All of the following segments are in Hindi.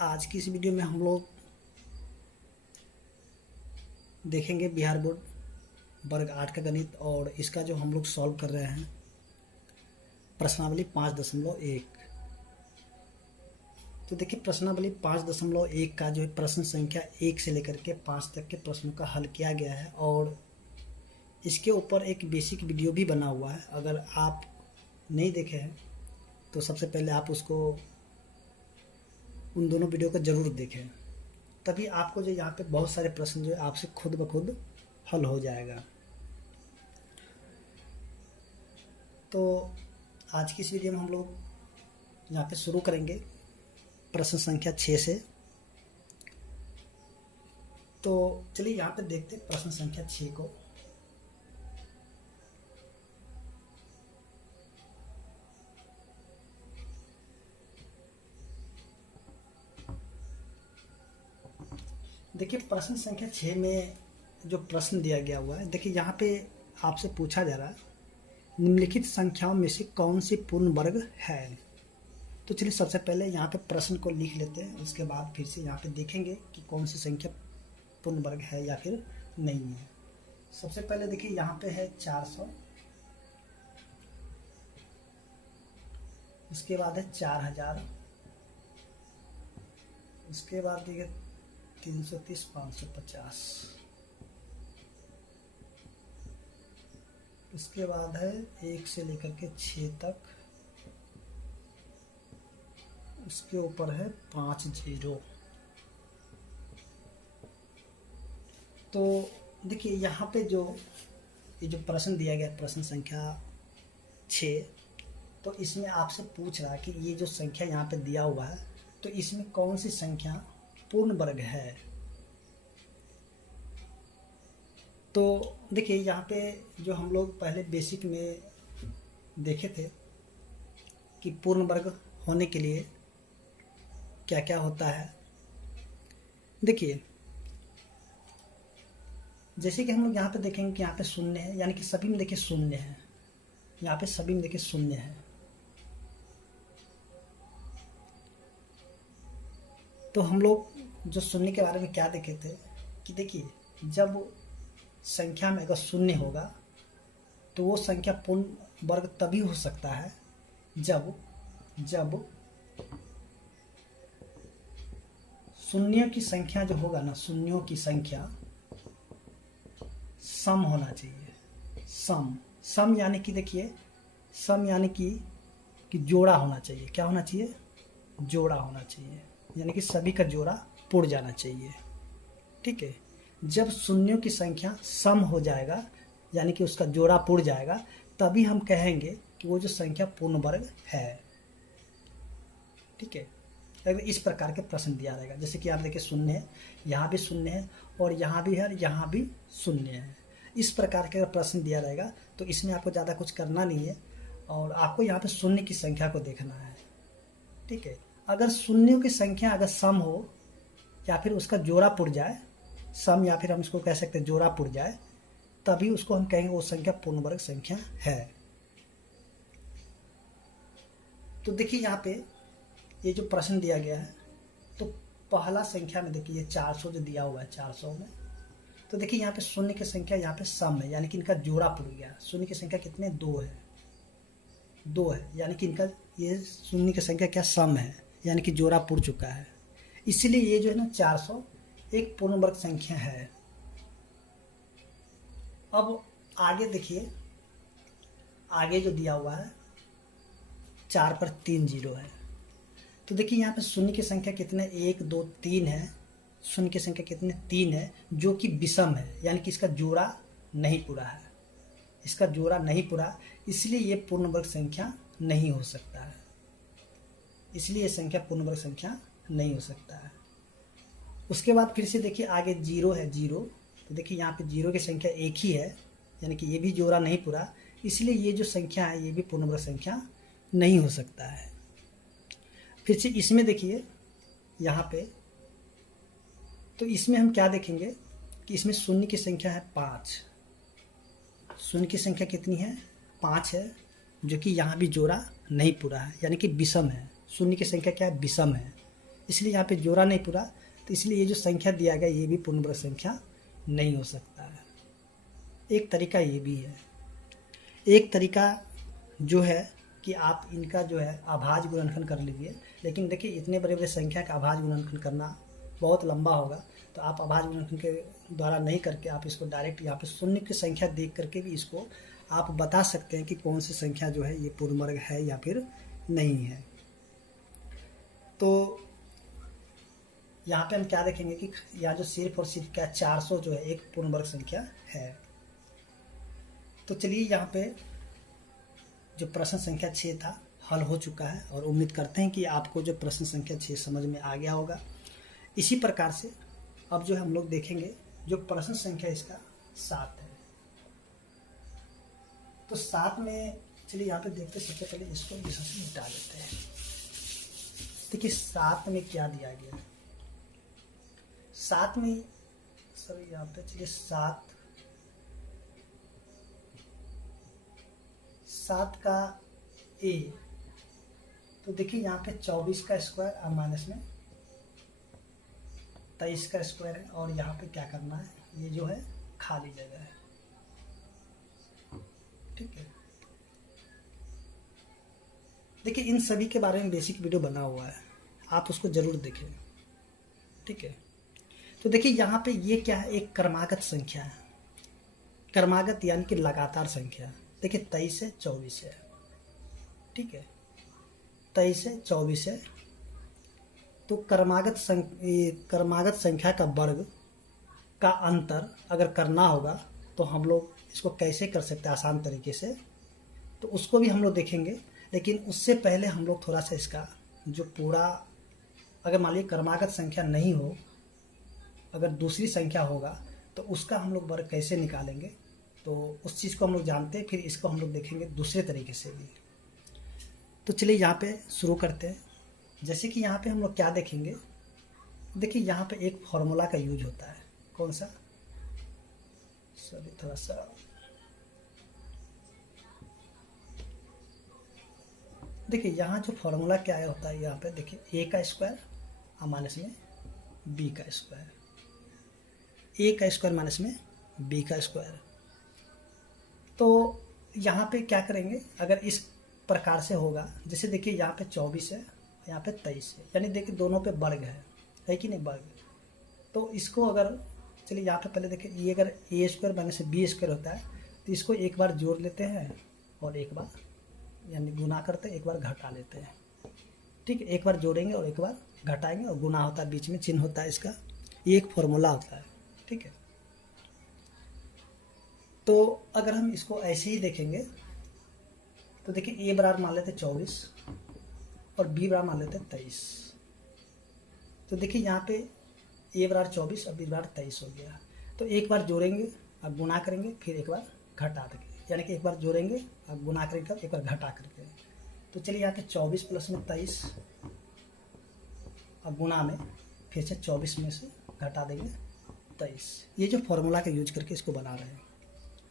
आज की इस वीडियो में हम लोग देखेंगे बिहार बोर्ड वर्ग 8 का गणित और इसका जो हम लोग सॉल्व कर रहे हैं प्रश्नावली 5.1। तो देखिए प्रश्नावली 5.1 का जो है प्रश्न संख्या 1 से लेकर के 5 तक के प्रश्नों का हल किया गया है और इसके ऊपर एक बेसिक वीडियो भी बना हुआ है। अगर आप नहीं देखे हैं तो सबसे पहले आप उसको उन दोनों वीडियो को ज़रूर देखें, तभी आपको जो यहाँ पे बहुत सारे प्रश्न जो है आपसे खुद ब खुद हल हो जाएगा। तो आज की इस वीडियो में हम लोग यहाँ पे शुरू करेंगे प्रश्न संख्या 6 से। तो चलिए यहाँ पे देखते हैं प्रश्न संख्या 6 को। देखिए प्रश्न संख्या 6 में जो प्रश्न दिया गया हुआ है, देखिए यहाँ पे आपसे पूछा जा रहा है निम्नलिखित संख्याओं में से कौन सी पूर्ण वर्ग है। तो चलिए सबसे पहले यहाँ पे प्रश्न को लिख लेते हैं, उसके बाद फिर से यहाँ पे देखेंगे कि कौन सी संख्या पूर्ण वर्ग है या फिर नहीं है। सबसे पहले देखिए यहाँ पे है 400, उसके बाद है 4000, उसके बाद देखिए 330, 550, इसके बाद है 1 से लेकर के 6 तक, उसके ऊपर है 5 0। तो देखिए यहाँ पे जो ये जो प्रश्न दिया गया प्रश्न संख्या 6, तो इसमें आपसे पूछ रहा है कि ये जो संख्या यहाँ पे दिया हुआ है तो इसमें कौन सी संख्या पूर्ण वर्ग है। तो देखिए यहाँ पे जो हम लोग पहले बेसिक में देखे थे कि पूर्ण वर्ग होने के लिए क्या क्या होता है। देखिए जैसे कि हम लोग यहाँ पे देखेंगे कि यहाँ पे शून्य है, यानी कि सभी में देखिए शून्य है, यहाँ पे सभी में देखिए शून्य है। तो हम लोग जो शून्य के बारे में क्या देखे थे कि देखिए जब संख्या में अगर शून्य होगा तो वो संख्या पूर्ण वर्ग तभी हो सकता है जब शून्यों की संख्या जो होगा ना, शून्यों की संख्या सम होना चाहिए। सम यानी कि देखिए सम यानी कि जोड़ा होना चाहिए। क्या होना चाहिए? जोड़ा होना चाहिए, यानी कि सभी का जोड़ा पुर जाना चाहिए। ठीक है, जब शून्यों की संख्या सम हो जाएगा यानी कि उसका जोड़ा पुर जाएगा तभी हम कहेंगे कि वो जो संख्या पूर्ण वर्ग है। ठीक है, अगर इस प्रकार के प्रश्न दिया रहेगा, जैसे कि आप देखिए शून्य है, यहाँ भी शून्य है और यहाँ भी है और यहाँ भी शून्य है, इस प्रकार के प्रश्न दिया रहेगा तो इसमें आपको ज़्यादा कुछ करना नहीं है और आपको यहाँ पे शून्य की संख्या को देखना है। ठीक है, अगर शून्यों की संख्या अगर सम हो या फिर उसका जोड़ा पुर जाए, सम या फिर हम इसको कह सकते हैं जोड़ा पुर जाए, तभी उसको हम कहेंगे वो संख्या पूर्ण वर्ग संख्या है। तो देखिए यहाँ पे ये जो प्रश्न दिया गया है तो पहला संख्या में देखिए 400 जो दिया हुआ है 400 में, तो देखिए यहाँ पे शून्य की संख्या यहाँ पे सम है, यानी कि इनका जोड़ा पुर गया। शून्य की संख्या कितने? 2 है, यानी कि इनका ये शून्य की संख्या क्या सम है, यानी कि जोड़ा पुर चुका है। इसलिए ये जो है ना 400 एक पूर्ण वर्ग संख्या है। अब आगे देखिए, आगे जो दिया हुआ है 4 पर 3 0 है, तो देखिए यहाँ पे शून्य की संख्या कितने? 1 2 3 है। शून्य की संख्या कितने? 3 है, जो कि विषम है, यानी कि इसका जोड़ा नहीं पूरा है, इसका जोड़ा नहीं पूरा, इसलिए ये पूर्ण वर्ग संख्या नहीं हो सकता है। इसलिए ये संख्या पूर्ण वर्ग संख्या नहीं हो सकता है। उसके बाद फिर से देखिए आगे 0 है, 0, तो देखिए यहाँ पे 0 की संख्या एक ही है, यानी कि ये भी जोड़ा नहीं पूरा, इसलिए ये जो संख्या है ये भी पूर्ण वर्ग संख्या नहीं हो सकता है। फिर से इसमें देखिए यहाँ पे, तो इसमें हम क्या देखेंगे कि इसमें शून्य की संख्या है 5। शून्य की संख्या कितनी है? 5 है, जो कि यहाँ भी जोड़ा नहीं पूरा है, यानी कि विषम है। शून्य की संख्या क्या है? विषम है, इसलिए यहाँ पे जोड़ा नहीं पूरा, तो इसलिए ये जो संख्या दिया गया ये भी पूर्ण वर्ग संख्या नहीं हो सकता है। एक तरीका ये भी है। एक तरीका जो है कि आप इनका जो है अभाज्य गुणनखंड कर लीजिए, लेकिन देखिए इतने बड़े बड़े संख्या का अभाज्य गुणनखंड करना बहुत लंबा होगा, तो आप अभाज्य गुणनखंड के द्वारा नहीं करके आप इसको डायरेक्ट यहाँ पे शून्य की संख्या देख करके भी इसको आप बता सकते हैं कि कौन सी संख्या जो है ये पूर्ण वर्ग है या फिर नहीं है। तो यहाँ पे हम क्या देखेंगे कि यहाँ जो सिर्फ और सिर्फ क्या 400 जो है एक पूर्ण वर्ग संख्या है। तो चलिए यहाँ पे जो प्रश्न संख्या 6 था हल हो चुका है, और उम्मीद करते हैं कि आपको जो प्रश्न संख्या 6 समझ में आ गया होगा। इसी प्रकार से अब जो हम लोग देखेंगे जो प्रश्न संख्या इसका 7 है। तो 7 में चलिए यहाँ पे देखते, सबसे पहले इसको इस से मिटा देते हैं। देखिए 7 में क्या दिया गया। 7 में सर यहाँ पे चलिए 7 का ए, तो देखिए यहाँ पे 24 का स्क्वायर और माइनस में 23 का स्क्वायर है, और यहाँ पे क्या करना है, ये जो है खाली जगह है। ठीक है, देखिए इन सभी के बारे में बेसिक वीडियो बना हुआ है, आप उसको जरूर देखें। ठीक है, तो देखिए यहाँ पे ये क्या है, एक क्रमागत संख्या है। क्रमागत यानी कि लगातार संख्या। देखिए 23 है 24 है। ठीक है, 23 है 24 है। तो क्रमागत संख्या का वर्ग का अंतर अगर करना होगा तो हम लोग इसको कैसे कर सकते हैं आसान तरीके से, तो उसको भी हम लोग देखेंगे। लेकिन उससे पहले हम लोग थोड़ा सा इसका जो पूरा, अगर मान लीजिए क्रमागत संख्या नहीं हो, अगर दूसरी संख्या होगा तो उसका हम लोग वर्ग कैसे निकालेंगे, तो उस चीज़ को हम लोग जानते हैं। फिर इसको हम लोग देखेंगे दूसरे तरीके से भी। तो चलिए यहाँ पे शुरू करते हैं। जैसे कि यहाँ पे हम लोग क्या देखेंगे, देखिए यहाँ पे एक फॉर्मूला का यूज होता है। कौन सा, सभी थोड़ा सा, देखिए यहाँ जो फॉर्मूला क्या होता है, यहाँ पे देखिए a का स्क्वायर और माइनस में b का स्क्वायर, a का स्क्वायर माइनस में b का स्क्वायर। तो यहाँ पे क्या करेंगे, अगर इस प्रकार से होगा, जैसे देखिए यहाँ पे 24 है, यहाँ पे 23 है, यानी देखिए दोनों पे वर्ग है कि नहीं, वर्ग। तो इसको अगर, चलिए यहाँ पे पहले देखिए, ये अगर a square minus b square होता है तो इसको एक बार जोड़ लेते हैं और एक बार यानी गुना करते हैं, एक बार घटा लेते हैं। ठीक है, एक बार जोड़ेंगे और एक बार घटाएंगे, और गुना होता है, बीच में चिन्ह होता है इसका, ये एक फॉर्मूला होता है। ठीक है, तो अगर हम इसको ऐसे ही देखेंगे तो देखिए a बराबर मान लेते 24 और b बराबर मान लेते 23। तो देखिए यहाँ पे a बराबर 24 और b बराबर 23 हो गया। तो एक बार जोड़ेंगे और गुना करेंगे, फिर एक बार घटा देंगे, यानी कि एक बार जोड़ेंगे और गुना करेंगे, एक बार घटा करके। तो चलिए यहाँ पे 24 प्लस में 23 और गुना में फिर से 24 में से घटा देंगे 23। ये जो फॉर्मूला का यूज करके इसको बना रहे हैं,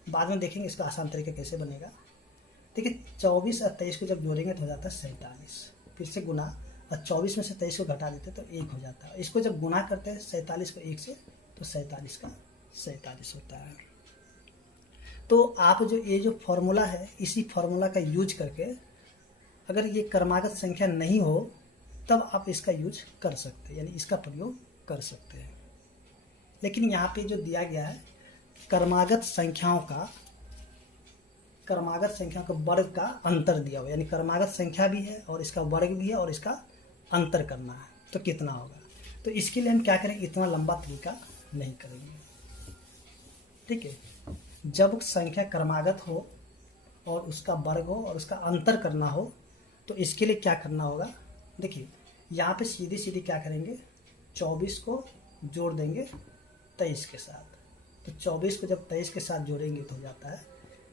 बाद में देखेंगे इसका आसान तरीका कैसे बनेगा। देखिए 24 और 23 को जब जोड़ेंगे तो हो जाता है 47, फिर से गुना, और 24 में से 23 को घटा देते तो 1 हो जाता है। इसको जब गुना करते हैं 47 को 1 से, तो 47 का 47 होता है। तो आप जो ये जो फॉर्मूला है, इसी फॉर्मूला का यूज करके अगर ये क्रमागत संख्या नहीं हो तब आप इसका यूज कर सकते हैं, यानी इसका प्रयोग कर सकते हैं। लेकिन यहाँ पे जो दिया गया है क्रमागत संख्याओं का वर्ग का अंतर दिया हुआ, यानी क्रमागत संख्या भी है और इसका वर्ग भी है और इसका अंतर करना है, तो कितना होगा। तो इसके लिए हम क्या करेंगे, इतना लंबा तरीका नहीं करेंगे। ठीक है, जब संख्या क्रमागत हो और उसका वर्ग हो और उसका अंतर करना हो, तो इसके लिए क्या करना होगा, देखिए यहाँ पे सीधी सीधी क्या करेंगे, 24 को जोड़ देंगे 23 के साथ। तो 24 को जब 23 के साथ जोड़ेंगे तो हो जाता है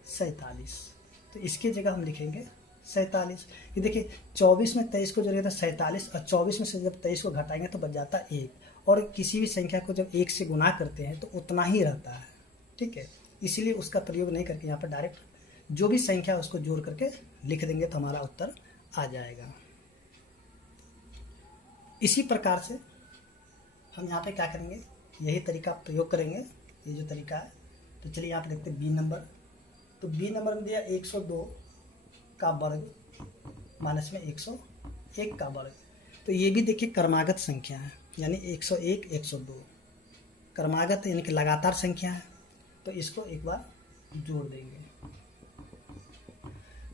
47। तो इसकी जगह हम लिखेंगे 47। ये देखिए 24 में 23 को जोड़ेंगे तो 47, और 24 में से जब 23 को घटाएंगे तो बच जाता है 1। और किसी भी संख्या को जब 1 से गुना करते हैं तो उतना ही रहता है। ठीक है, इसीलिए उसका प्रयोग नहीं करके यहाँ पर डायरेक्ट जो भी संख्या है उसको जोड़ करके लिख देंगे तो हमारा उत्तर आ जाएगा। इसी प्रकार से हम यहाँ पे क्या करेंगे, यही तरीका प्रयोग करेंगे, ये जो तरीका है। तो चलिए यहाँ पे देखते हैं बी नंबर। तो बी नंबर में दिया 102 का वर्ग माइनस में 101 का वर्ग। तो ये भी देखिए क्रमागत संख्या है, यानी 101 102 क्रमागत यानी कि लगातार संख्या है। तो इसको एक बार जोड़ देंगे।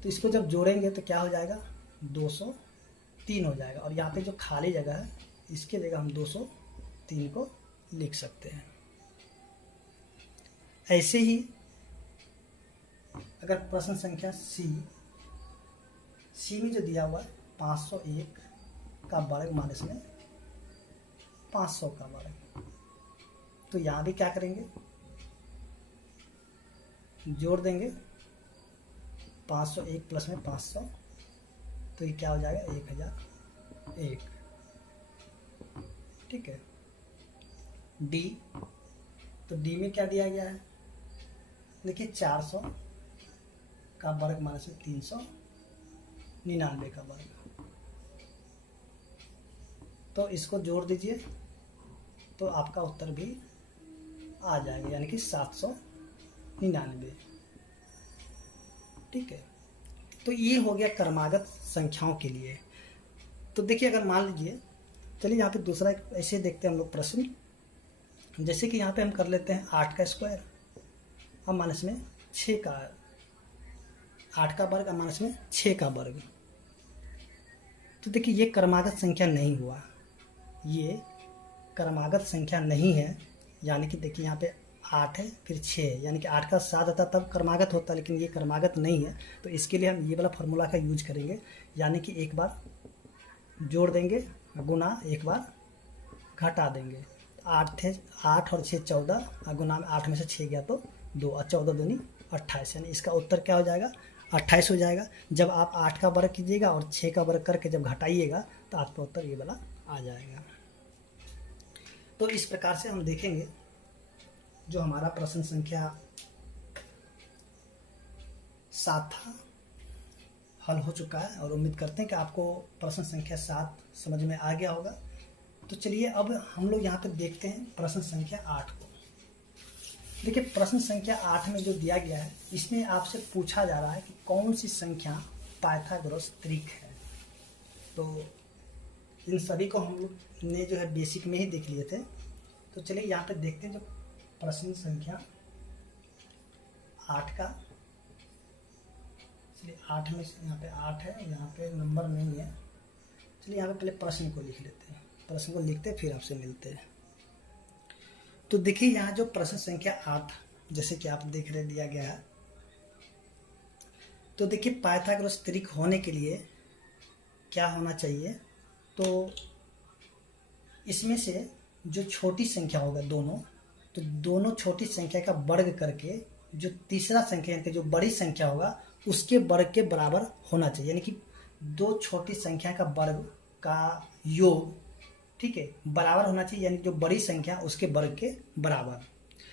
तो इसको जब जोड़ेंगे तो क्या हो जाएगा, 203 हो जाएगा। और यहाँ पे जो खाली जगह है इसके जगह हम 203 को लिख सकते हैं। ऐसे ही अगर प्रश्न संख्या सी में जो दिया हुआ है 501 का वर्ग माइनस में 500 का वर्ग, तो यहाँ भी क्या करेंगे, जोड़ देंगे 501 प्लस में 500, तो ये क्या हो जाएगा 1001। ठीक है। डी, तो डी में क्या दिया गया है, देखिए 400 का वर्ग माइनस में 399 का वर्ग। तो इसको जोड़ दीजिए तो आपका उत्तर भी आ जाएगा, यानी कि 799। ठीक है। तो ये हो गया क्रमागत संख्याओं के लिए। तो देखिए अगर मान लीजिए, चलिए यहाँ पे दूसरा एक ऐसे देखते हैं हम लोग प्रश्न। जैसे कि यहाँ पे हम कर लेते हैं 8 का स्क्वायर और माइनस में 6 का, 8 का वर्ग और माइनस में 6 का वर्ग। तो देखिए ये क्रमागत संख्या नहीं हुआ, ये क्रमागत संख्या नहीं है। यानी कि देखिए यहाँ पे 8 है फिर 6 है, यानी कि 8 का 7 होता तब क्रमागत होता, लेकिन ये क्रमागत नहीं है। तो इसके लिए हम ये वाला फार्मूला का यूज करेंगे, यानी कि एक बार जोड़ देंगे गुना एक बार घटा देंगे। 8 और 6 14 और गुना में 8 में से 6 गया तो 2 और 14 दूनी 28, यानी इसका उत्तर क्या हो जाएगा 28 हो जाएगा। जब आप 8 का वर्ग कीजिएगा और 6 का वर्ग करके जब घटाइएगा तो आपका उत्तर ये वाला आ जाएगा। तो इस प्रकार से हम देखेंगे जो हमारा प्रश्न संख्या 7 था हल हो चुका है, और उम्मीद करते हैं कि आपको प्रश्न संख्या 7 समझ में आ गया होगा। तो चलिए अब हम लोग यहाँ पे देखते हैं प्रश्न संख्या 8 को। देखिए प्रश्न संख्या 8 में जो दिया गया है, इसमें आपसे पूछा जा रहा है कि कौन सी संख्या पाइथागोरस त्रिक है। तो इन सभी को हम लोग ने जो है बेसिक में ही देख लिए थे। तो चलिए यहाँ पे देखते हैं जो प्रश्न संख्या 8 का, चलिए 8 में यहाँ पे 8 है, यहाँ पे नंबर नहीं है। चलिए यहाँ पे पहले प्रश्न को लिख लेते हैं, प्रश्न को लिखते फिर आपसे मिलते हैं। तो देखिए यहाँ जो प्रश्न संख्या 8 जैसे कि आप देख रहे दिया गया है, तो देखिए पाइथागोरस त्रिक होने के लिए क्या होना चाहिए, तो इसमें से जो छोटी संख्या होगा दोनों, तो दोनों छोटी संख्या का वर्ग करके जो तीसरा संख्या यानी कि जो बड़ी संख्या होगा उसके वर्ग के बराबर होना चाहिए। यानी कि दो छोटी संख्या का वर्ग का योग, ठीक है, बराबर होना चाहिए, यानी जो बड़ी संख्या उसके वर्ग के बराबर।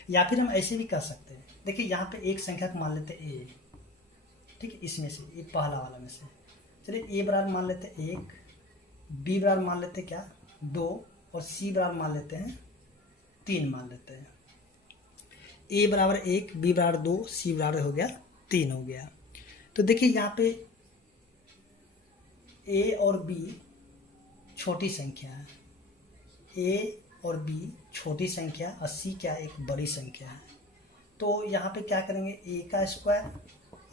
या फिर हम ऐसे भी कर सकते हैं, देखिए यहाँ पे एक संख्या को मान लेते हैं ए, ठीक है, इसमें से ये पहला वाला में से, चलिए ए बराबर मान लेते हैं 1, बी बराबर मान लेते हैं क्या 2, और सी बराबर मान लेते हैं 3 मान लेते हैं। ए बराबर 1, बी बराबर 2, सी बराबर हो गया 3 हो गया। तो देखिए यहाँ पे ए और बी छोटी संख्या है, ए और बी छोटी संख्या और सी क्या एक बड़ी संख्या है। तो यहाँ पे क्या करेंगे, ए का स्क्वायर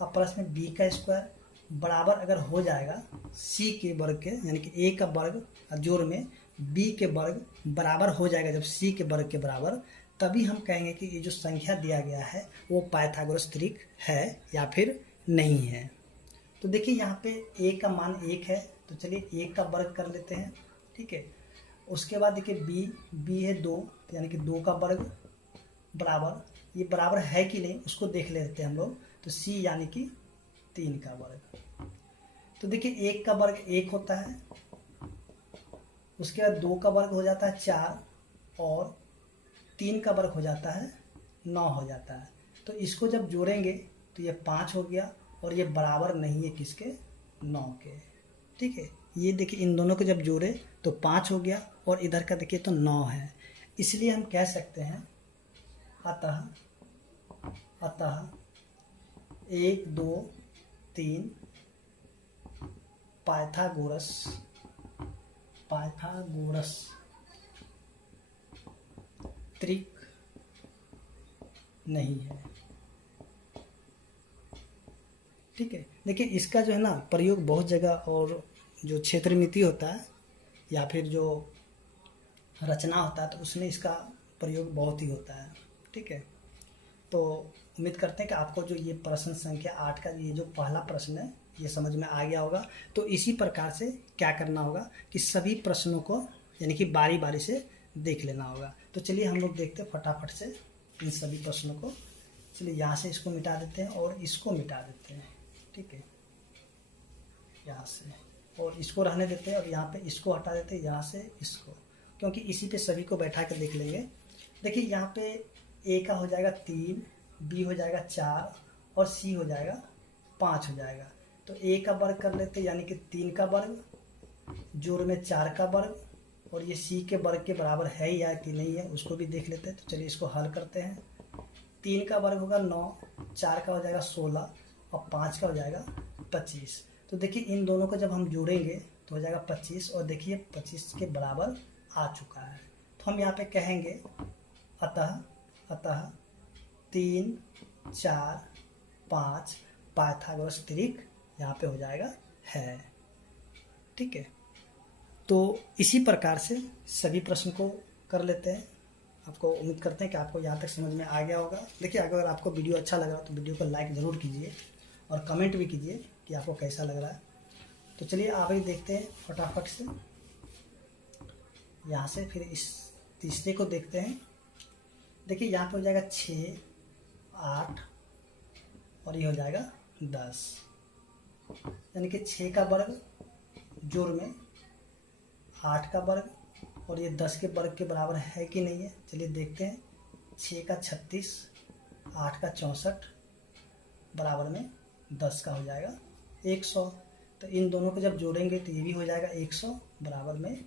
और प्लस में बी का स्क्वायर बराबर अगर हो जाएगा सी के वर्ग के, यानी कि ए का वर्ग और जोड़ में बी के वर्ग बराबर हो जाएगा जब सी के वर्ग के बराबर, तभी हम कहेंगे कि ये जो संख्या दिया गया है वो पाइथागोरस त्रिक है या फिर नहीं है। तो देखिए यहाँ पे ए का मान 1 है, तो चलिए 1 का वर्ग कर लेते हैं, ठीक है। उसके बाद देखिए बी है 2, यानी कि 2 का वर्ग बराबर, ये बराबर है कि नहीं उसको देख लेते हैं हम लोग। तो सी यानी कि 3 का वर्ग। तो देखिए 1 का वर्ग 1 होता है, उसके बाद 2 का वर्ग हो जाता है 4, और 3 का वर्ग हो जाता है 9 हो जाता है। तो इसको जब जोड़ेंगे तो ये 5 हो गया, और ये बराबर नहीं है किसके 9 के, ठीक है, ये देखिए इन दोनों को जब जोड़े तो 5 हो गया, और इधर का देखिए तो 9 है। इसलिए हम कह सकते हैं अतः अतः 1 2 3 पाइथागोरस त्रिक नहीं है। ठीक है, देखिए इसका जो है ना प्रयोग बहुत जगह, और जो क्षेत्रमिति होता है या फिर जो रचना होता है तो उसमें इसका प्रयोग बहुत ही होता है। ठीक है, तो उम्मीद करते हैं कि आपको जो ये प्रश्न संख्या 8 का ये जो पहला प्रश्न है ये समझ में आ गया होगा। तो इसी प्रकार से क्या करना होगा कि सभी प्रश्नों को यानी कि बारी बारी से देख लेना होगा। तो चलिए हम लोग देखते हैं फटाफट से इन सभी प्रश्नों को। चलिए यहाँ से इसको मिटा देते हैं और इसको मिटा देते हैं। ठीक है, यहाँ से, और इसको रहने देते हैं, और यहाँ पे इसको हटा देते हैं, यहाँ से इसको, क्योंकि इसी पे सभी को बैठा कर देख लेंगे। देखिए यहाँ पे ए का हो जाएगा 3, बी हो जाएगा 4 और सी हो जाएगा 5 हो जाएगा। तो ए का वर्ग कर लेते हैं, यानी कि 3 का वर्ग जोड़ में 4 का वर्ग, और ये सी के वर्ग के बराबर है या कि नहीं है उसको भी देख लेते हैं। तो चलिए इसको हल करते हैं। 3 का वर्ग होगा 9, 4 का हो जाएगा 16 और 5 का हो जाएगा 25। तो देखिए इन दोनों को जब हम जोड़ेंगे तो हो जाएगा 25, और देखिए 25 के बराबर आ चुका है। तो हम यहाँ पे कहेंगे अतः 3 4 5 पाइथागोरस त्रिक यहाँ पे हो जाएगा है। ठीक है, तो इसी प्रकार से सभी प्रश्न को कर लेते हैं। आपको उम्मीद करते हैं कि आपको यहाँ तक समझ में आ गया होगा। देखिए अगर आपको वीडियो अच्छा लग रहा तो वीडियो को लाइक ज़रूर कीजिए और कमेंट भी कीजिए कि आपको कैसा लग रहा है। तो चलिए आगे देखते हैं फटाफट से। यहाँ से फिर इस तीसरे को देखते हैं। देखिए यहाँ पे हो जाएगा 6 8 और ये हो जाएगा 10, यानी कि 6 का वर्ग जोड़ में 8 का वर्ग और ये 10 के वर्ग के बराबर है कि नहीं है। चलिए देखते हैं। 6 का 36, 8 का 64 बराबर में 10 का हो जाएगा 100। तो इन दोनों को जब जोड़ेंगे तो ये भी हो जाएगा 100 बराबर में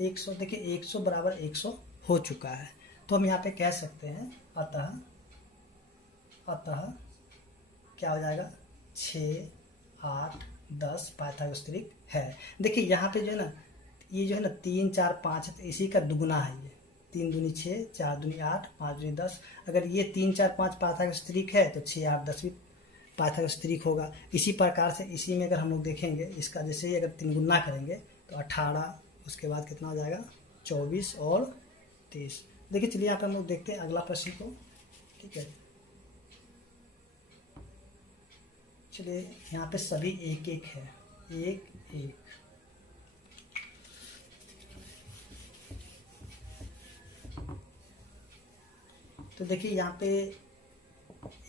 100। देखिए 100 बराबर 100 हो चुका है। तो हम यहाँ पे कह सकते हैं अतः क्या हो जाएगा 6 8 10 पाइथागोरस त्रिक है। देखिए यहाँ पे जो है ना ये जो है ना 3 4 5 है, तो इसी का दुगुना है। ये 3 दूनी 6, 4 दूनी 8, 5 दूनी 10। अगर ये 3 4 5 पाइथागोरस त्रिक है तो 6 8 10 भी पाइथागोरस त्रिक होगा। इसी प्रकार से इसी में अगर हम लोग देखेंगे इसका जैसे ही अगर 3 गुना करेंगे तो 18, उसके बाद कितना हो जाएगा 24 और 30। देखिए चलिए यहाँ पर हम लोग देखते हैं अगला प्रश्न को। ठीक है, चलिए यहाँ पे सभी एक एक है, एक एक। तो देखिए यहाँ पे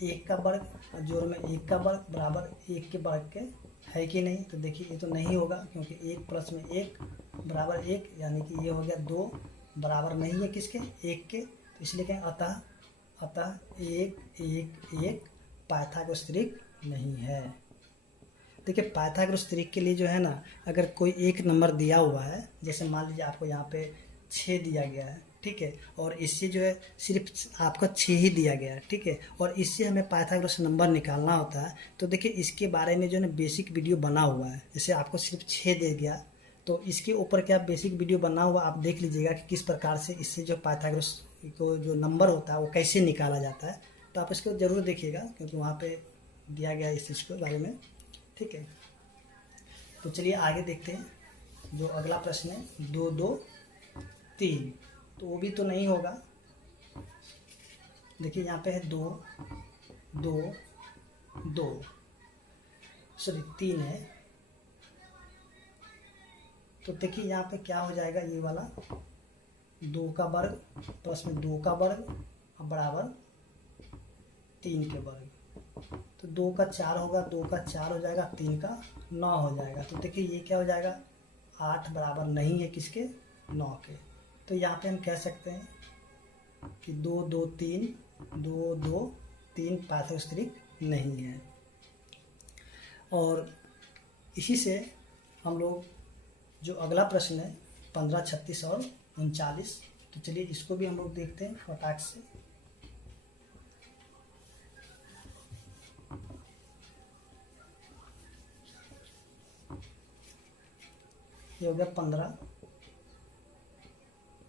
1 का वर्ग जोड़ में 1 का वर्ग बराबर 1 के वर्ग के है कि नहीं। तो देखिए ये तो नहीं होगा, क्योंकि 1 प्लस में 1 बराबर 1, यानी कि ये हो गया 2 बराबर नहीं है किसके 1 के। तो इसलिए कहें अतः 1 1 1 पाइथागोरस त्रिक नहीं है। देखिए पाइथागोरस त्रिक के लिए जो है ना अगर कोई एक नंबर दिया हुआ है, जैसे मान लीजिए आपको यहाँ पे 6 दिया गया है, ठीक है, और इससे जो है सिर्फ आपका 6 ही दिया गया है, ठीक है, और इससे हमें पाइथागोरस नंबर निकालना होता है। तो देखिए इसके बारे में जो है ना बेसिक वीडियो बना हुआ है। जैसे आपको सिर्फ 6 दे गया तो इसके ऊपर क्या बेसिक वीडियो बना हुआ, आप देख लीजिएगा कि किस प्रकार से इससे जो पाइथागोरस को जो नंबर होता है वो कैसे निकाला जाता है। तो आप इसको ज़रूर देखिएगा, क्योंकि वहाँ पर दिया गया इस चीज़ के बारे में। ठीक है, तो चलिए आगे देखते हैं। जो अगला प्रश्न है 2 2 3, तो वो भी तो नहीं होगा। देखिए यहाँ पे है 2 2 2, सॉरी 3 है। तो देखिए यहाँ पे क्या हो जाएगा, ये वाला 2 का वर्ग प्लस में 2 का वर्ग बराबर 3 के वर्ग। तो 2 का 4 होगा, 2 का 4 हो जाएगा, 3 का 9 हो जाएगा। तो देखिए ये क्या हो जाएगा 8 बराबर नहीं है किसके 9 के। तो यहाँ पे हम कह सकते हैं कि 2 2 3 2 2 3 पाइथागोरस त्रिक नहीं है। और इसी से हम लोग जो अगला प्रश्न है 15, 36 और 39, तो चलिए इसको भी हम लोग देखते हैं फटाक से। ये हो गया 15,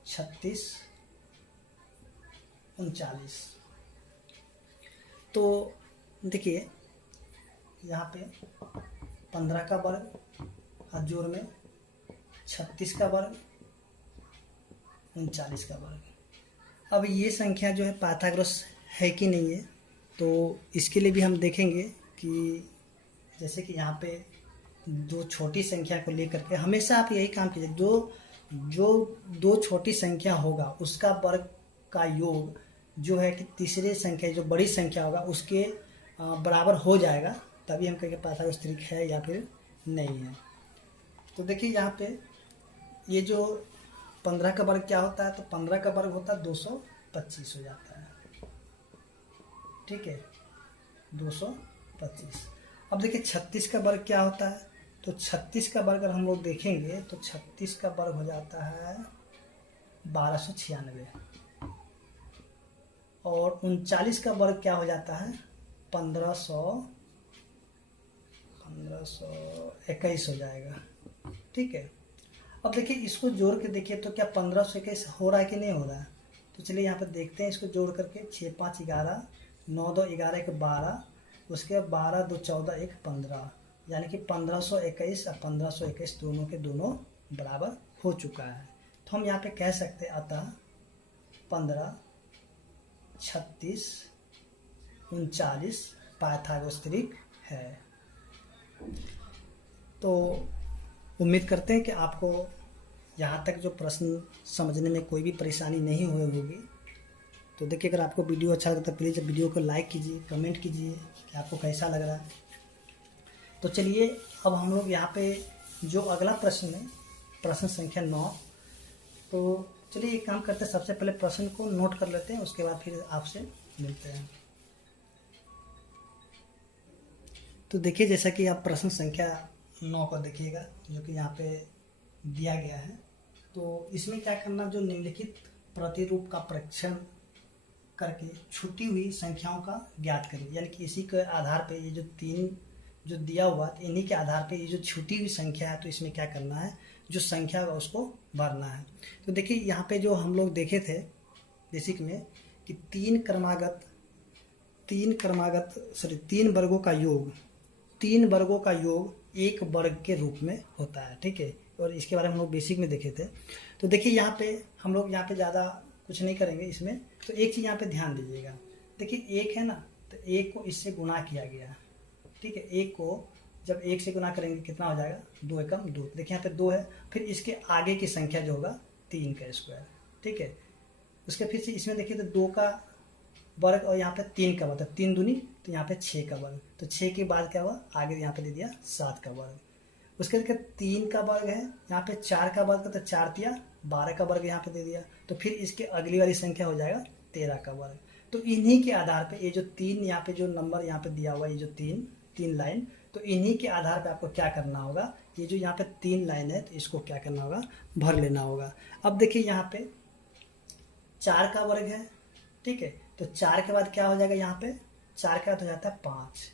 36, 39। तो देखिए यहाँ पे 15 का वर्ग और जोड़ में 36 का वर्ग, 39 का वर्ग। अब ये संख्या जो है पाइथागोरस है कि नहीं है, तो इसके लिए भी हम देखेंगे कि जैसे कि यहाँ पे दो छोटी संख्या को लेकर के हमेशा आप यही काम कीजिए, जो दो छोटी संख्या होगा उसका वर्ग का योग जो है कि तीसरे संख्या जो बड़ी संख्या होगा उसके बराबर हो जाएगा, तभी हम कहेंगे पाइथागोरस त्रिक है या फिर नहीं है। तो देखिए यहाँ पे ये जो 15 का वर्ग क्या होता है, तो 15 का वर्ग होता है 225 हो जाता है, ठीक है, 225। अब देखिए 36 का वर्ग क्या होता है, तो 36 का वर्ग अगर हम लोग देखेंगे तो 36 का वर्ग हो जाता है 1296, और 39 का वर्ग क्या हो जाता है 1521 हो जाएगा, ठीक है। अब देखिए इसको जोड़ के देखिए तो क्या 1521 हो रहा है कि नहीं हो रहा है, तो चलिए यहाँ पर देखते हैं इसको जोड़ करके। 6 5 11, 9 2 11, 1 12, उसके बाद 12 2 14, 1 15, यानी कि 1521 और 1521 दोनों के दोनों बराबर हो चुका है। तो हम यहाँ पे कह सकते हैं अतः 15, 36, 39 पाइथागोरस त्रिक है। तो उम्मीद करते हैं कि आपको यहाँ तक जो प्रश्न समझने में कोई भी परेशानी नहीं हुई होगी। तो देखिए अगर आपको वीडियो अच्छा लगता है प्लीज़ वीडियो को लाइक कीजिए, कमेंट कीजिए कि आपको कैसा लग रहा है। तो चलिए अब हम लोग यहाँ पे जो अगला प्रश्न है प्रश्न संख्या 9, तो चलिए एक काम करते हैं, सबसे पहले प्रश्न को नोट कर लेते हैं, उसके बाद फिर आपसे मिलते हैं। तो देखिए जैसा कि आप प्रश्न संख्या 9 को देखिएगा जो कि यहाँ पे दिया गया है, तो इसमें क्या करना, जो निम्नलिखित प्रतिरूप का परीक्षण करके छूटी हुई संख्याओं का ज्ञात करें, यानी कि इसी के आधार पे ये जो 3 जो दिया हुआ तो इन्हीं के आधार पे ये जो छूटी हुई संख्या है तो इसमें क्या करना है, जो संख्या है उसको भरना है। तो देखिए यहाँ पे जो हम लोग देखे थे बेसिक में कि 3 वर्गों का योग, 3 वर्गों का योग एक वर्ग के रूप में होता है, ठीक है, और इसके बारे में हम लोग बेसिक में देखे थे। तो देखिए यहाँ पे हम लोग यहाँ पे ज़्यादा कुछ नहीं करेंगे इसमें, तो एक चीज़ यहाँ पे ध्यान दीजिएगा। देखिए 1 है ना, तो 1 को इससे गुना किया गया, ठीक है, 1 को जब 1 से गुना करेंगे कितना हो जाएगा, 2 एकम 2। देखिए यहाँ पे 2 है, फिर इसके आगे की संख्या जो होगा 3 का स्क्वायर, ठीक है। उसके फिर से इसमें देखिए तो 2 का वर्ग और यहाँ पे 3 का वर्ग, 3 दूनी तो यहाँ पे 6 का वर्ग, तो 6 के बाद क्या हुआ, आगे यहाँ पे दे दिया 7 का वर्ग। उसके बाद 3 का वर्ग है, यहाँ पे 4 का वर्ग, तो 4 तिया 12 का वर्ग यहाँ पे दे दिया, तो फिर इसके अगली वाली संख्या हो जाएगा 13 का वर्ग। तो इन्हीं के आधार पे ये जो 3 यहाँ पे जो नंबर यहाँ पे दिया हुआ है, ये जो 3 लाइन, तो इन्हीं के आधार पे आपको क्या करना होगा, ये जो यहाँ पे 3 लाइन है तो इसको क्या करना होगा, भर लेना होगा। अब देखिए यहाँ पे 4 का वर्ग है, ठीक है, तो 4 के बाद क्या हो जाएगा, यहाँ पे 4 के बाद हो जाता है 5,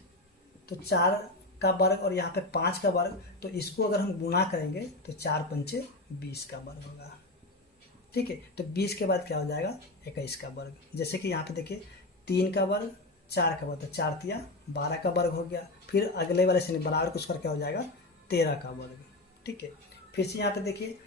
तो 4 का वर्ग और यहाँ पे 5 का वर्ग, तो इसको अगर हम गुना करेंगे तो 4 पंचे 20 का वर्ग होगा, ठीक है। तो 20 के बाद क्या हो जाएगा, 21 का वर्ग। जैसे कि यहाँ पे देखिए 3 का वर्ग 4 का वर्ग, तो 4 तिया 12 का वर्ग हो गया, फिर अगले वाले से बराबर कुछ करके हो जाएगा 13 का वर्ग, ठीक है। फिर से यहाँ पे देखिए,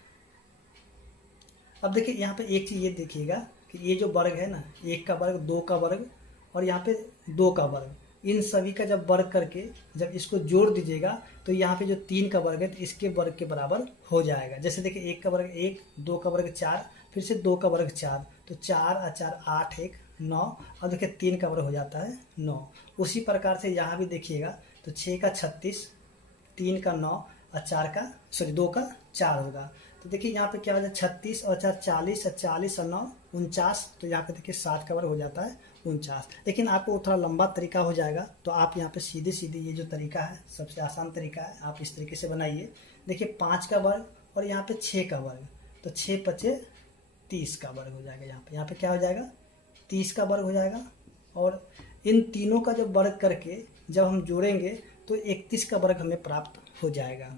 अब देखिए यहाँ पे एक चीज़ ये देखिएगा कि ये जो वर्ग है ना, 1 का वर्ग, 2 का वर्ग और यहाँ पे 2 का वर्ग, इन सभी का जब वर्ग करके जब इसको जोड़ दीजिएगा तो यहाँ पे जो 3 का वर्ग है तो इसके वर्ग के बराबर हो जाएगा। जैसे देखिए 1 का वर्ग 1, 2 का वर्ग 4, फिर से 2 का वर्ग 4, तो 4 और 4 8, 1 9, और देखिए 3 का वर्ग हो जाता है 9। उसी प्रकार से यहाँ भी देखिएगा तो 6 का 36, 3 का 9 और 2 का 4 होगा। तो देखिए यहाँ पे क्या हो जाए, 36 और 4 40 और 40 और 9 49, तो यहाँ पे देखिए 7 का वर्ग हो जाता है 49। लेकिन आपको थोड़ा लंबा तरीका हो जाएगा तो आप यहाँ पे सीधे ये जो तरीका है सबसे आसान तरीका है, आप इस तरीके से बनाइए। देखिए 5 का वर्ग और यहाँ पे 6 का वर्ग, तो 6 पचे 30 का वर्ग हो जाएगा। यहाँ पे क्या हो जाएगा, 30 का वर्ग हो जाएगा। और इन तीनों का जब वर्ग करके जब हम जोड़ेंगे तो 31 का वर्ग हमें प्राप्त हो जाएगा।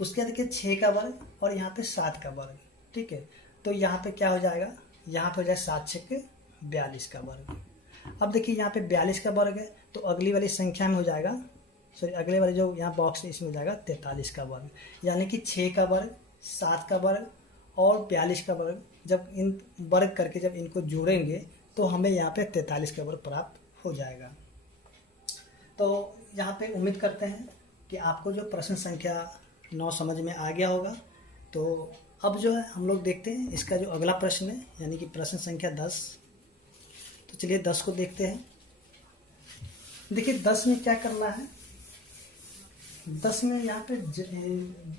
उसके बाद देखिए 6 का वर्ग और यहाँ पे 7 का वर्ग, ठीक है। तो यहाँ पे क्या हो जाएगा, यहाँ पे हो जाएगा 7 छक्के 42 का वर्ग। अब देखिए यहाँ पे 42 का वर्ग है, तो अगली वाली संख्या में हो जाएगा, सॉरी अगले वाले जो यहाँ बॉक्स है इसमें हो जाएगा 43 का वर्ग। यानी कि 6 का वर्ग, 7 का वर्ग और 42 का वर्ग, जब इन वर्ग करके जब इनको जोड़ेंगे तो हमें यहाँ पे 43 का वर्ग प्राप्त हो जाएगा। तो यहाँ पे उम्मीद करते हैं कि आपको जो प्रश्न संख्या 9 समझ में आ गया होगा। तो अब जो है हम लोग देखते हैं इसका जो अगला प्रश्न है, यानी कि प्रश्न संख्या 10। तो चलिए 10 को देखते हैं। देखिए 10 में क्या करना है, 10 में यहाँ पे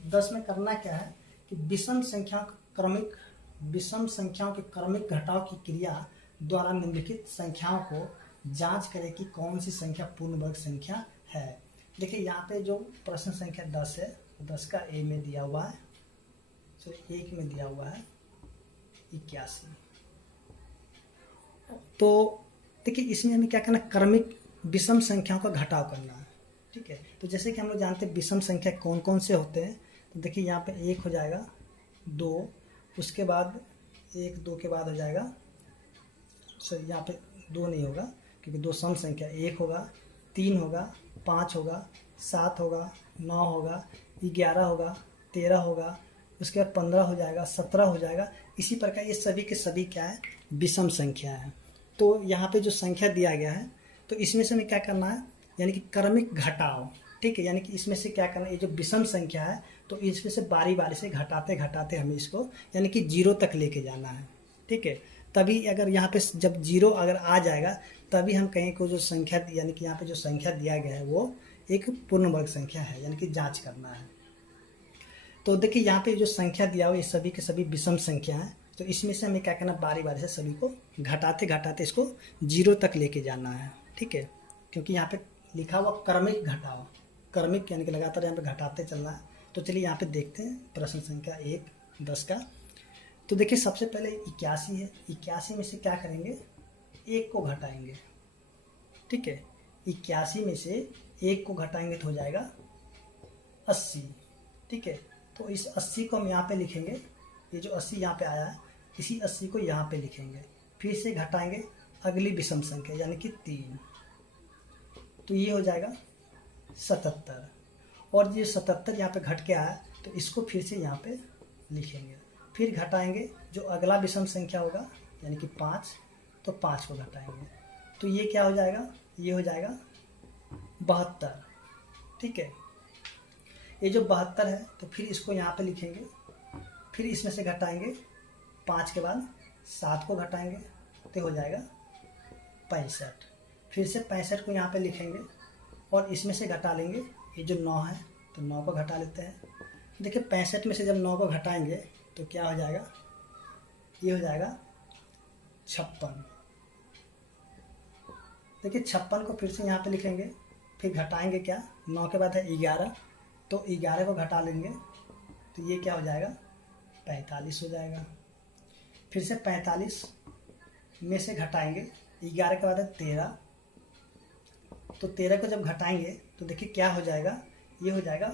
10 में करना क्या है कि विषम संख्याओं के क्रमिक घटाव की क्रिया द्वारा निम्नलिखित संख्याओं को जांच करें कि कौन सी संख्या पूर्ण वर्ग संख्या है। देखिए यहाँ पे जो प्रश्न संख्या 10 है, 10 का ए में दिया हुआ है, सॉरी 1 में दिया हुआ है 81। तो देखिए इसमें हमें क्या करना है, क्रमिक विषम संख्याओं का घटाव करना है, ठीक है। तो जैसे कि हम लोग जानते हैं विषम संख्या कौन कौन से होते हैं। तो देखिए यहाँ पे 1 हो जाएगा, 2, उसके बाद 1 2 के बाद हो जाएगा, सॉरी यहाँ पे 2 नहीं होगा क्योंकि 2 सम संख्या, 1 होगा, 3 होगा, 5 होगा, 7 होगा, 9 होगा, 11 होगा, 13 होगा, उसके बाद 15 हो जाएगा, 17 हो जाएगा। इसी प्रकार ये सभी के सभी क्या है, विषम संख्या है। तो यहाँ पे जो संख्या दिया गया है तो इसमें से हमें क्या करना है, यानी कि क्रमिक घटाव, ठीक है। यानी कि इसमें से क्या करना है, ये जो विषम संख्या है तो इसमें से बारी बारी से घटाते घटाते हमें इसको यानी कि 0 तक लेके जाना है, ठीक है। तभी अगर यहाँ पे जब 0 अगर आ जाएगा तभी हम कहें को जो संख्या यानी कि यहाँ पे जो संख्या दिया गया है वो एक पूर्ण वर्ग संख्या है, यानी कि जांच करना है। तो देखिए यहाँ पे जो संख्या दिया हुआ ये सभी के सभी विषम संख्या है। तो इसमें से हमें क्या करना, बारी बारी से सभी को घटाते घटाते इसको 0 तक लेके जाना है, ठीक है। क्योंकि यहाँ पे लिखा हुआ क्रमिक घटाव, क्रमिक यानी कि लगातार यहाँ पे घटाते चलना है। तो चलिए यहाँ पे देखते हैं प्रश्न संख्या 1 10 का। तो देखिए सबसे पहले 81 है, 81 में से क्या करेंगे, 1 को घटाएंगे, ठीक है। 81 में से 1 को घटाएंगे तो हो जाएगा 80, ठीक है। तो इस 80 को हम यहाँ पे लिखेंगे, ये जो 80 यहाँ पे आया है इसी 80 को यहाँ पे लिखेंगे, फिर से घटाएंगे अगली विषम संख्या यानी कि 3, तो ये हो जाएगा 77। और ये 77 यहाँ पे घट के आया तो इसको फिर से यहाँ पे लिखेंगे, फिर घटाएंगे जो अगला विषम संख्या होगा यानी कि 5, तो 5 को घटाएंगे तो ये क्या हो जाएगा, ये हो जाएगा 72, ठीक है। ये जो 72 है तो फिर इसको यहाँ पे लिखेंगे, फिर इसमें से घटाएंगे 5 के बाद 7 को घटाएंगे तो हो जाएगा 65, फिर से 65 को यहाँ पे लिखेंगे और इसमें से घटा लेंगे ये जो 9 है तो 9 को घटा लेते हैं। देखिए 65 में से जब 9 को घटाएंगे तो क्या हो जाएगा, ये हो जाएगा 56। देखिए 56 को फिर से यहाँ पे लिखेंगे, फिर घटाएंगे क्या, 9 के बाद है 11, तो 11 को घटा लेंगे तो ये क्या हो जाएगा 45 हो जाएगा। फिर से 45 में से घटाएंगे 11 के बाद है 13, तो 13 को जब घटाएंगे तो देखिए क्या हो जाएगा, ये हो जाएगा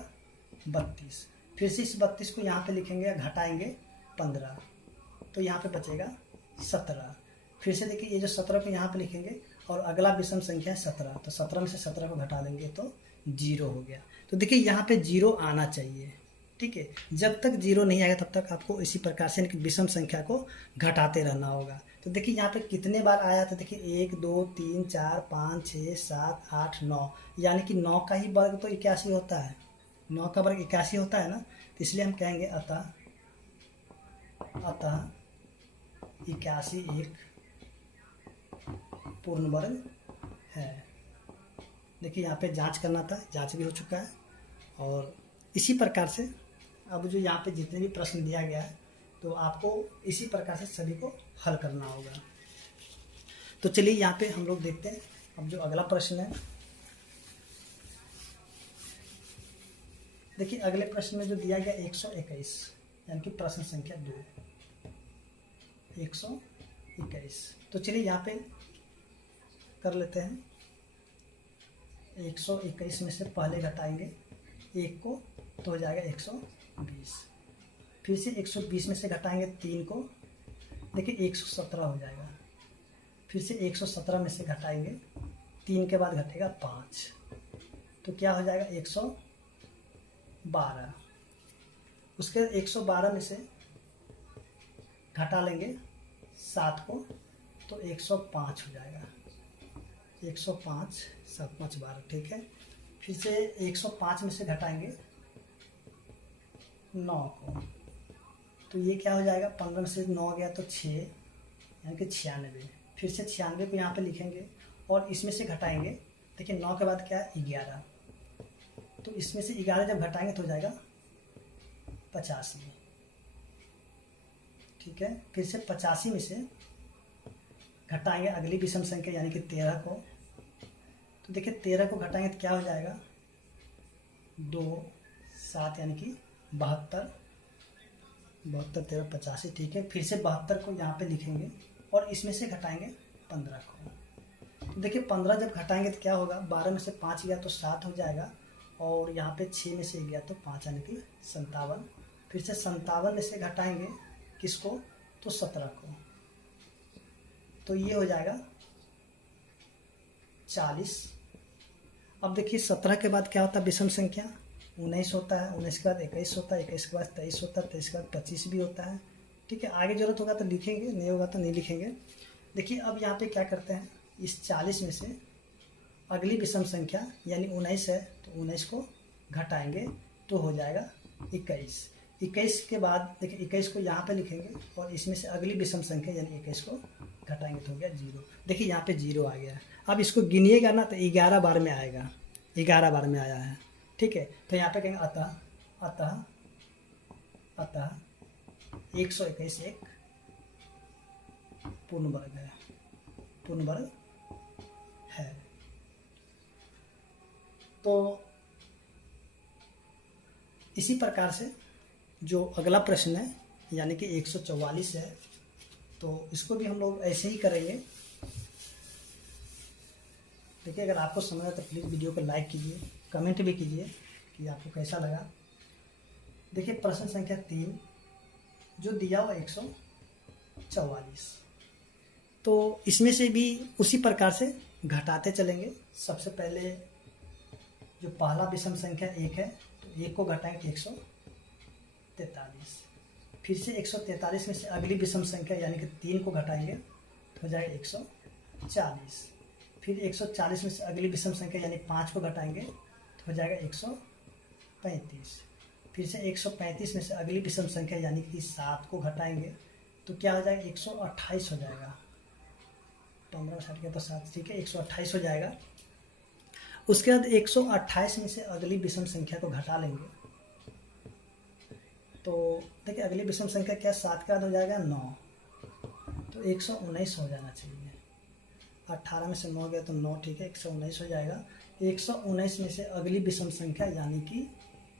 32। फिर से इस 32 को यहाँ पे लिखेंगे, घटाएंगे 15, तो यहाँ पे बचेगा 17। फिर से देखिए ये जो 17 को यहाँ पे लिखेंगे और अगला विषम संख्या है 17, तो 17 में से 17 को घटा लेंगे तो 0 हो गया। तो देखिए यहाँ पे 0 आना चाहिए, ठीक है। जब तक 0 नहीं आएगा तब तक आपको इसी प्रकार से विषम संख्या को घटाते रहना होगा। तो देखिए यहाँ पे कितने बार आया, तो देखिए 1 2 3 4 5 6 7 8 9, यानी कि 9 का ही वर्ग तो 81 होता है, 9 का वर्ग 81 होता है ना। तो इसलिए हम कहेंगे अतः 81 एक पूर्ण वर्ग है। देखिए यहाँ पे जांच करना था, जांच भी हो चुका है। और इसी प्रकार से अब जो यहाँ पे जितने भी प्रश्न दिया गया है तो आपको इसी प्रकार से सभी को हल करना होगा। तो चलिए यहाँ पे हम लोग देखते हैं अब जो अगला प्रश्न है। देखिए अगले प्रश्न में जो दिया गया 121, यानी कि प्रश्न संख्या 2, 121। तो चलिए यहाँ पे कर लेते हैं। 121 में से पहले घटाएंगे 1 को तो हो जाएगा 120। फिर से 120 में से घटाएंगे 3 को, देखिए 117 हो जाएगा। फिर से 117 में से घटाएंगे 3 के बाद घटेगा 5, तो क्या हो जाएगा 112। उसके 112 में से घटा लेंगे 7 को तो 105 हो जाएगा। 105, 7 5 12, ठीक है। फिर से 105 में से घटाएंगे 9 को, तो ये क्या हो जाएगा, 15 में से 9 गया तो 6, यानी कि 96। फिर से 96 को यहाँ पे लिखेंगे और इसमें से घटाएंगे, देखिए 9 के बाद क्या है 11, तो इसमें से 11 जब घटाएंगे तो हो जाएगा 85, ठीक है। फिर से 85 में से घटाएंगे अगली विषम संख्या यानी कि 13 को, तो देखिए 13 को घटाएंगे तो क्या हो जाएगा 2 7, यानी कि 72, 72 13 85, ठीक है। फिर से 72 को यहाँ पे लिखेंगे और इसमें से घटाएंगे 15 को, तो देखिए 15 जब घटाएंगे तो क्या होगा, 12 में से 5 गया तो 7 हो जाएगा, और यहाँ पे 6 में से गया तो 5, यानी कि 57। फिर से 57 में से घटाएंगे किसको, तो 17 को, तो ये हो जाएगा 40। अब देखिए 17 के बाद क्या होता है विषम संख्या, 19 होता है, 19 के बाद 21 होता है, 21 के बाद 23 होता है, 23 के बाद 25 भी होता है, ठीक है। आगे जरूरत होगा तो लिखेंगे, नहीं होगा तो नहीं लिखेंगे। देखिए अब यहाँ पे क्या करते हैं, इस 40 में से अगली विषम संख्या यानी 19 है, तो 19 को घटाएंगे तो हो जाएगा 21। 21 के बाद देखिए 21 को यहाँ पे लिखेंगे और इसमें से अगली विषम संख्या यानी 21 को घटाएंगे तो हो गया 0। देखिए यहाँ पे 0 आ गया है। अब इसको गिनिएगा ना तो 11 बार में आएगा, 11 बार में आया है, ठीक है। तो यहाँ पे कहेंगे अतः अतः अतः 121 एक पूर्ण वर्ग है, पूर्ण वर्ग है। तो इसी प्रकार से जो अगला प्रश्न है यानी कि 144 है, तो इसको भी हम लोग ऐसे ही करेंगे। देखिए अगर आपको समझ आए तो प्लीज़ वीडियो को लाइक कीजिए, कमेंट भी कीजिए कि आपको कैसा लगा। देखिए प्रश्न संख्या 3 जो दिया हुआ 144, तो इसमें से भी उसी प्रकार से घटाते चलेंगे। सबसे पहले जो पहला विषम संख्या 1 है, तो 1 को घटाएंगे 143। फिर से 143 में से अगली विषम संख्या यानी कि 3 को घटाएंगे तो हो जाएगा 140। फिर 140 में से अगली विषम संख्या यानी 5 को घटाएंगे तो हो जाएगा 135। फिर से 135 में से अगली विषम संख्या यानी कि 7 को घटाएंगे तो क्या हो जाएगा 128 हो जाएगा। 15 60 के तो 7, ठीक है, 128 हो जाएगा। उसके बाद 128 में से अगली विषम संख्या को घटा लेंगे, तो देखिए अगली विषम संख्या क्या, 7 के बाद हो जाएगा 9, तो 119 हो जाना चाहिए। 18 में से 9 गया तो 9, ठीक है, 119 हो जाएगा। 119 में से अगली विषम संख्या यानी कि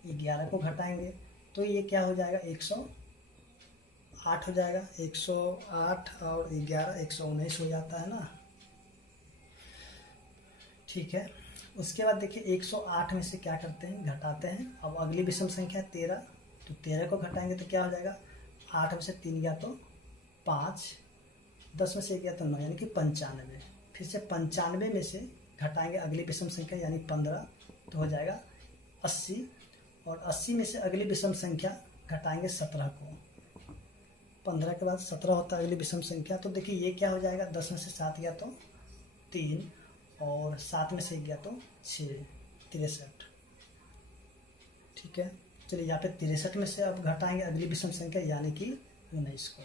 11 को घटाएंगे तो ये क्या हो जाएगा 108 हो जाएगा। 108 और 11 119 हो जाता है ना, ठीक है। उसके बाद देखिए 108 में से क्या करते हैं, घटाते हैं। अब अगली विषम संख्या 13, तो 13 को घटाएंगे तो क्या हो जाएगा, 8 में से 3 गया तो 5, 10 में से 1 गया तो 9, यानी कि 95। फिर से 95 में से घटाएंगे अगली विषम संख्या यानी 15, तो हो जाएगा 80। और 80 में से अगली विषम संख्या घटाएंगे 17 को, 15 के बाद 17 होता है अगली विषम संख्या। तो देखिए ये क्या हो जाएगा, 10 में से 7 गया तो 3, और 7 में से 1 गया तो 6, 63, ठीक है। चलिए यहाँ पे 63 में से अब घटाएंगे अगली विषम संख्या यानी कि 19 को,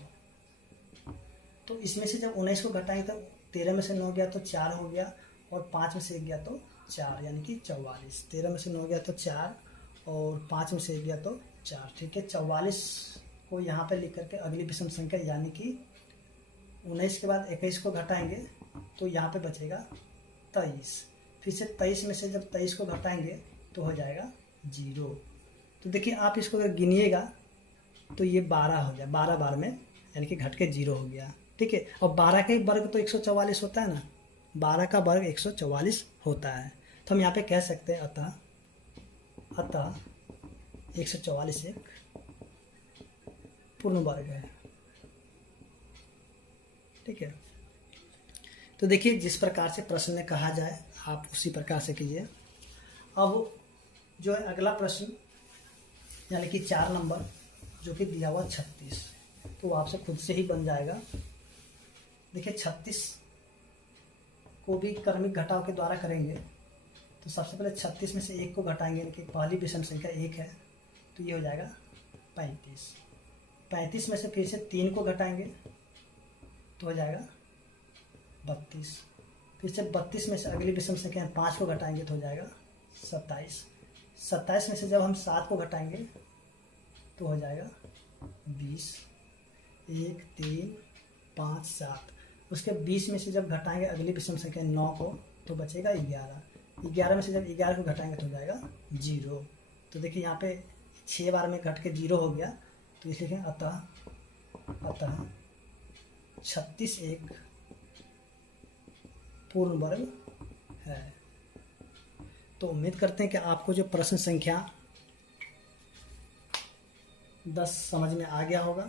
तो इसमें से जब 19 को घटाएंगे तो 13 में से 9 गया तो 4 हो गया, और 5 में से 1 गया तो 4, यानी कि 44। 13 में से 9 गया तो 4 और 5 में से 1 गया तो 4, ठीक है। 44 को यहाँ पे लिख करके अगली विषम संख्या यानी कि 19 के बाद 21 को घटाएंगे तो यहाँ पे बचेगा 23। फिर से 23 में से जब 23 को घटाएंगे तो हो जाएगा 0। तो देखिए आप इसको अगर गिनिएगा तो ये 12 हो गया, 12 बार में यानी कि घट के 0 हो गया। ठीक है, और 12 का वर्ग तो 144 होता है ना, 12 का वर्ग 144 होता है। तो हम यहाँ पे कह सकते हैं अतः 144 एक पूर्ण वर्ग है। ठीक है, तो देखिए जिस प्रकार से प्रश्न में कहा जाए आप उसी प्रकार से कीजिए। अब जो है अगला प्रश्न यानी कि 4 नंबर जो कि दिया हुआ 36, तो वो आपसे खुद से ही बन जाएगा। देखिए 36 को भी क्रमिक घटाव के द्वारा करेंगे। तो सबसे पहले 36 में से 1 को घटाएंगे, यानी कि पहली विषम संख्या 1 है, तो ये हो जाएगा 35। 35 में से फिर से 3 को घटाएंगे तो हो जाएगा 32। फिर से 32 में से अगली विषम संख्या 5 को घटाएंगे तो हो जाएगा 27। 27 में से जब हम 7 को घटाएंगे तो हो जाएगा 20। 1 3 5 7। उसके 20 में से जब घटाएंगे अगली विषम संख्या 9 को तो बचेगा 11। 11 में से जब 11 को घटाएंगे तो हो जाएगा 0। तो देखिए यहाँ पे 6 बार में घट के 0 हो गया, तो इसलिए लिखेंगे अतः 36 एक पूर्ण वर्ग है। तो उम्मीद करते हैं कि आपको जो प्रश्न संख्या 10 समझ में आ गया होगा।